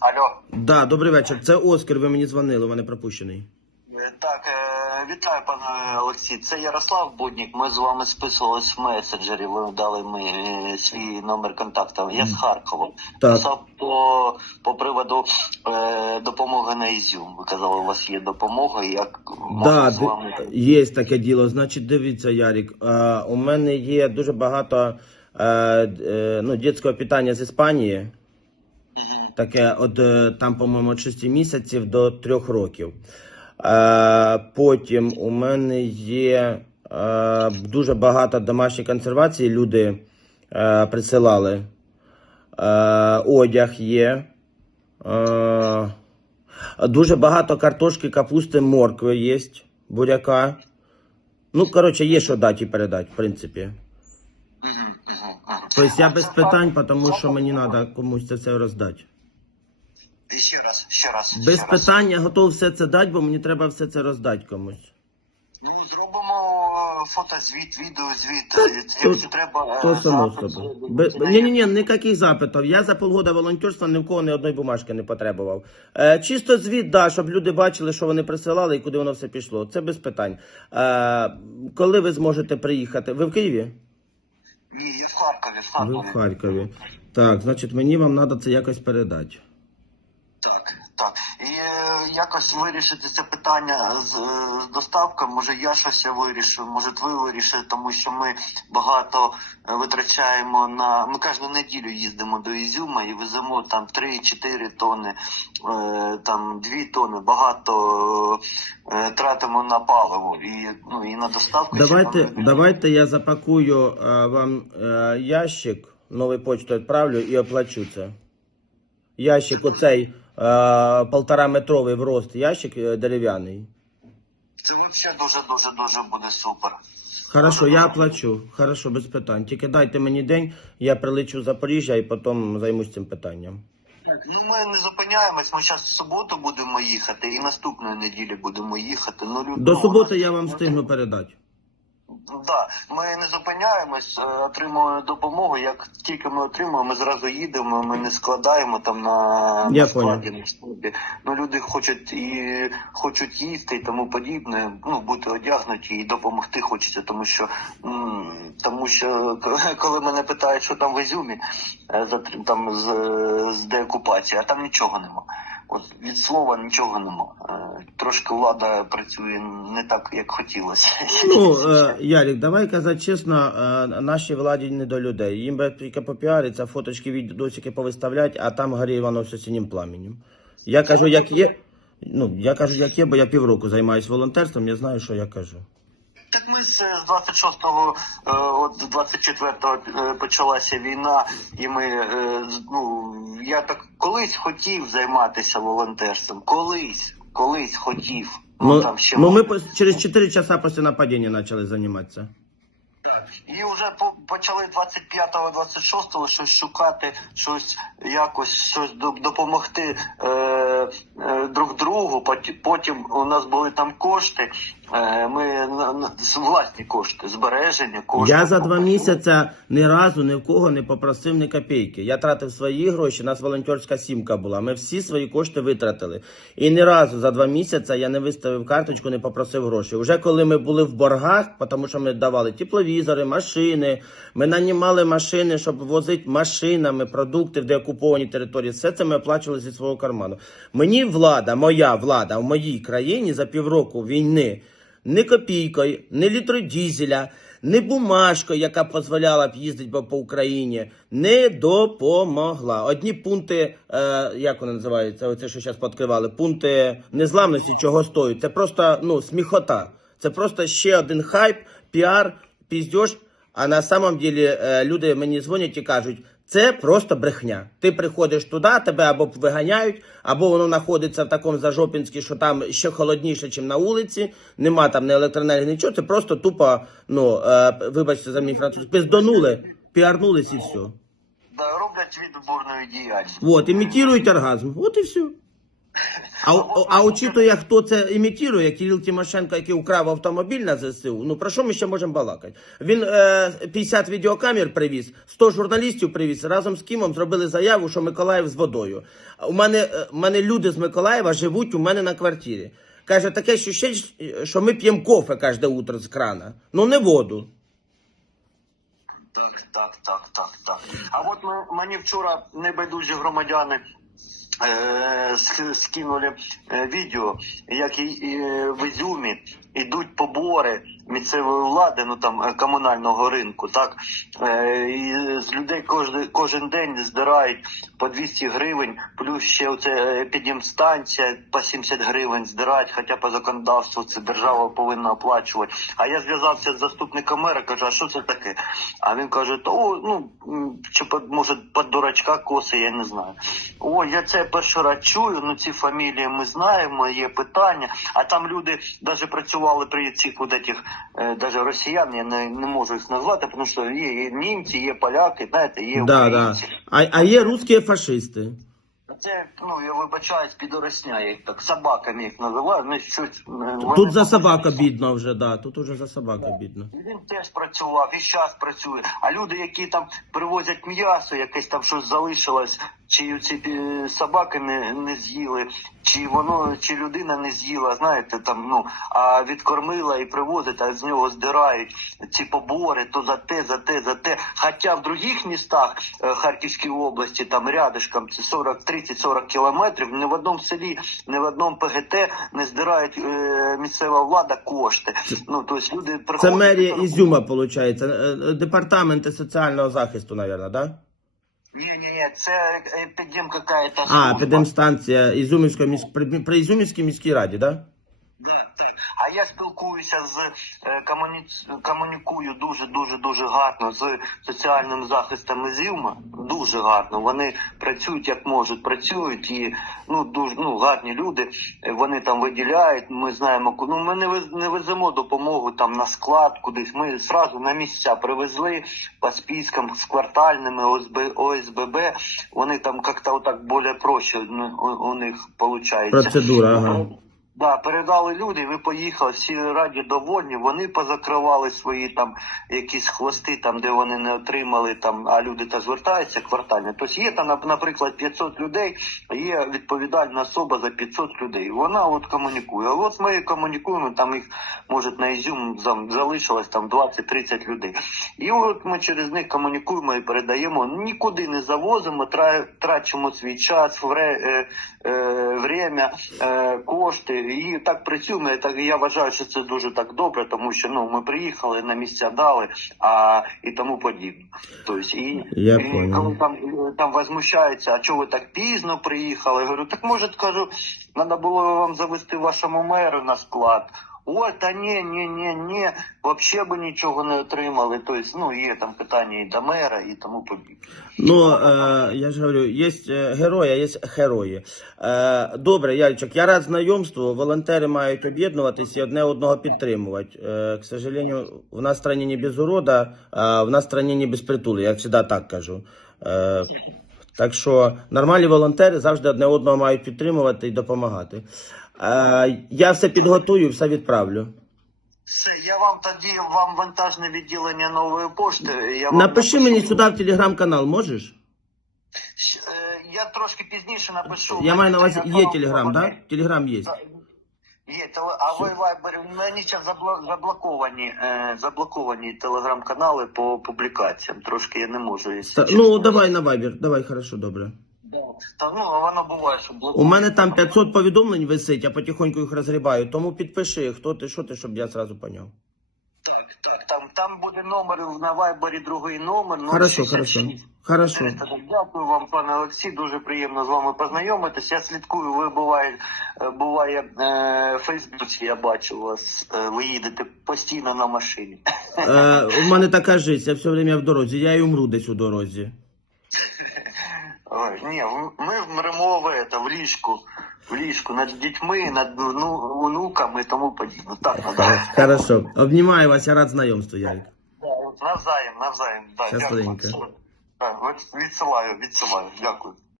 Алло. Да, добрий вечір. Це Оскар. Ви мені дзвонили, у мене пропущений. Е, Так, е, вітаю, пане Олексій. Це Ярослав Буднік. Ми з вами списувались в месенджері. Ви дали мені е, свій номер контакту. Я з Харкова. Так. Писав по, по приводу е, допомоги на Ізюм. Ви казали, у вас є допомога, як можна Да, з вами. є таке діло. Значить, дивіться, Ярік. Е, у мене є дуже багато е, е, ну, дитячого питання з Іспанії. Таке, от е, там, по-моєму, від 6 місяців до 3 років. Е, потім у мене є е, дуже багато домашньої консервації. Люди присилали. Одяг є. Дуже багато картошки, капусти, моркви є, буряка. Ну, коротше, є що дати і передати, в принципі. Тобто я без питань, тому що мені треба комусь це все роздати. І Ще раз, ще раз. Без раз. питань я готовий все це дати, бо мені треба все це роздати комусь. Ну, зробимо е, фотозвіт, відеозвіт. Та, е, то- Якщо треба, е, То само собою. Ні, ні, ні, ніяких запитів. Я за полгода волонтерства ні в кого ні одної бумажки не потребував. Е, чисто звіт, да, щоб люди бачили, що вони присилали і куди воно все пішло. Це без питань. Е, коли ви зможете приїхати? Ви в Києві? Ні, я в Харкові, в Ви Харкові. в Харкові. Так, значить, мені вам треба це якось передати. Так, так. І е, якось вирішити це питання з, е, з доставкою. Може я щось вирішу, може ви вирішите, тому що ми багато е, витрачаємо на. Ми кожну неділю їздимо до Ізюма і веземо там 3-4 тони, е, там 2 тони, багато е, тратимо на паливо і, ну, і на доставку. Давайте, давайте я запакую е, вам е, ящик, новою почтою відправлю і оплачу це. Ящик оцей е, полтора метровий в рост ящик дерев'яний. Це взагалі дуже дуже дуже буде супер. Хорошо, я оплачу. Хорошо, без питань. Тільки дайте мені день, я прилечу в Запоріжжя і потім займусь цим питанням. Так, Ну, ми не зупиняємось. Ми зараз в суботу будемо їхати, і наступної неділі будемо їхати. Ну, люд- До суботи я вам встигну передати. Да, ми не зупиняємось, е, отримуємо допомогу. Як тільки ми отримуємо, ми зразу їдемо. Ми не складаємо там на, Я на складі на штабі. Ну люди хочуть і хочуть їсти і тому подібне. Ну бути одягнуті і допомогти хочеться, тому що тому що коли мене питають, що там в Ізюмі, е, за там з, з деокупації, а там нічого нема. От від слова нічого нема. Е, Трошки влада працює не так, як хотілося. Ну, е, Ярик, давай казати чесно, е, нашій владі не до людей. Їм би тільки попіариться, фоточки, відосики повиставлять, а там горіє воно все синім пламенем. Я кажу, як є. Ну, я кажу, як є, бо я півроку займаюся волонтерством, я знаю, що я кажу. Так ми з з 26-го, е, от 24-го е, почалася війна, і ми е, ну я так колись хотів займатися волонтерством. Колись, колись хотів. Ну, Ну, там ще ну ми пос- через 4 часа після нападіння почали займатися. І вже по- почали 25-го, 26-го щось шукати, щось якось щось до- допомогти е, е, друг другу. Поті- Потім у нас були там кошти. Е, ми власні кошти, збереження кошти. Я за два місяці ні разу ні в кого не попросив ні копійки. Я тратив свої гроші, у нас волонтерська сімка була. Ми всі свої кошти витратили. І ні разу за два місяці я не виставив карточку, не попросив гроші. Уже коли ми були в боргах, тому що ми давали тепловізори, машини, ми нанімали машини, щоб возити машинами продукти в деокуповані території. Все це ми оплачували зі свого карману. Мені влада, моя влада в моїй країні за півроку війни ні копійкою, ні літрою дізеля, ні бумажкою, яка б дозволяла б їздити по- Україні, не допомогла. Одні пункти, е, як вони називаються, оце що зараз підкривали, пункти незламності, чого стоять. Це просто ну, сміхота. Це просто ще один хайп, піар, піздьош. А на самом деле люди мені дзвонять і кажуть, це просто брехня. Ти приходиш туди, тебе або виганяють, або воно знаходиться в такому зажопінській, що там ще холодніше, ніж на вулиці. Нема там ні електроенергії, нічого. Це просто тупо, ну е, вибачте за мій француз, пизданули, піарнулись і все. Да, роблять відборну діяльність. От, імітують оргазм. От і все. А, а, учитує, хто це імітує, Кирил Тимошенко, який украв автомобіль на ЗСУ, ну про що ми ще можемо балакати? Він е, 50 відеокамер привіз, 100 журналістів привіз, разом з Кімом зробили заяву, що Миколаїв з водою. У мене, е, у мене люди з Миколаєва живуть у мене на квартирі. Каже, таке ощущення, що ми п'ємо кофе кожне утро з крана. Ну не воду. Так, так, так, так, так. А от ми, мені вчора небайдужі громадяни скинули е, відео, як і, в Ізюмі йдуть побори місцевої влади, ну там е, комунального ринку, так е, і з людей кожен, кожен день здирають по 200 гривень, плюс ще оце е, підімстанція по 70 гривень здирають, хоча по законодавству це держава повинна оплачувати. А я зв'язався з заступником мера, кажу, а що це таке? А він каже, то ну чи под- може під дурачка коси, я не знаю. О, я це перший раз чую, ну ці фамілії ми знаємо, є питання. А там люди навіть працювали при цих от этих, е, даже росіян, я не, не можу їх назвати, тому що є, німці, є поляки, знаєте, є Да, да. українці. А, а є русські фашисти. Це, ну, я вибачаюсь, підоросня, я їх так собаками їх називаю, ну щось... е, Тут за собака бідно вже, да. Тут уже за собака бідно. Він теж працював і зараз працює. А люди, які там привозять м'ясо, якесь там щось залишилось, чи ці е, собаки не, не з'їли, чи воно, чи людина не з'їла, знаєте, там ну а відкормила і привозить, а з нього здирають ці побори, то за те, за те, за те. Хоча в других містах е, Харківській області, там рядишком, це 40, 30-40 кілометрів, ні в одному селі, ні в одному ПГТ не здирають е, місцева влада кошти. Ну, тобто люди Це мерія Ізюма, виходить. Департаменти соціального захисту, мабуть, да? Не-не-не, це епідем какая-то. А, служба. підемстанція Ізюмівської місь... при, Ізумівській міській раді, да? Да, так. А я спілкуюся з е, комуні... комунікую дуже дуже дуже гарно з соціальним захистом Ізюма. Дуже гарно. Вони працюють як можуть, працюють і ну дуже ну гарні люди. Е, Вони там виділяють. Ми знаємо, ку- ну ми не вез- не веземо допомогу там на склад, кудись. Ми зразу на місця привезли по спискам з квартальними ОСБ, ОСББ. Вони там як-то отак більш проще ну, у, у них виходить. Процедура, ага. Да, передали люди, ви поїхали, всі раді довольні, вони позакривали свої там якісь хвости, там де вони не отримали, там, а люди та звертаються квартально. Тобто є там, наприклад, 500 людей, є відповідальна особа за 500 людей. Вона от комунікує. От ми комунікуємо, там їх може на Ізюм залишилось там 20-30 людей. І от ми через них комунікуємо і передаємо, нікуди не завозимо, трачимо свій час, вре, е, е, время, е, кошти. І так працюємо. І так я вважаю, що це дуже так добре, тому що ну ми приїхали на місця дали, а і тому подібне. Тобто, і, Я і коли там там возмущається, а чого ви так пізно приїхали? Я говорю, так може кажу, треба було вам завести вашому меру на склад. Ой, та ні, ні, ні, ні, взагалі би нічого не отримали. Тобто, ну, є там питання і до мера, і тому подібне. Ну, е, я ж говорю, є е, герої, є герої. Е, добре, Яльчик, я рад знайомству. Волонтери мають об'єднуватись і одне одного підтримувати. Е, к сожалению, в нас стране не без урода, а в нас стране не без притулу, я завжди так кажу. Е, так що нормальні волонтери завжди одне одного мають підтримувати і допомагати. Е, я все підготую, все відправлю. Все, я вам тоді вам вантажне відділення нової пошти. Я вам Напиши мені сюди в телеграм-канал, можеш? Е, Я трошки пізніше напишу. Я маю на увазі, є Телеграм, так? Да? Телеграм є. Є, теле- а ви вайбері, у мене зараз заблоковані, е, заблоковані телеграм-канали по публікаціям. Трошки я не можу. якщо Та- Ну, давай на Viber, давай, хорошо, добре. Да. Та, ну, воно буває, що У мене там 500 повідомлень висить, я потихоньку їх розгрібаю, тому підпиши, хто ти, що ти, щоб я зразу поняв. Там, буде номер на вайбері, другий номер. ну, Хорошо, 66. хорошо. Хорошо. Дякую вам, пане Олексій. Дуже приємно з вами познайомитись. Я слідкую. Ви буває, е, буває е, в Фейсбуці. Я бачу вас. е, Ви їдете постійно на машині. Е, у мене така життя, все время в дорозі, я й умру десь у дорозі. Ой, ні, ми вмремо в, это, в ліжку, в ліжку над дітьми, над ну, онуками і тому подібне. Так, ну, да. Хорошо. Обнімаю вас, я рад знайомству, Ярик. Навзаєм, навзаєм. Да, Щасливенько. дякую. Все. Да, от відсилаю, відсилаю. Дякую.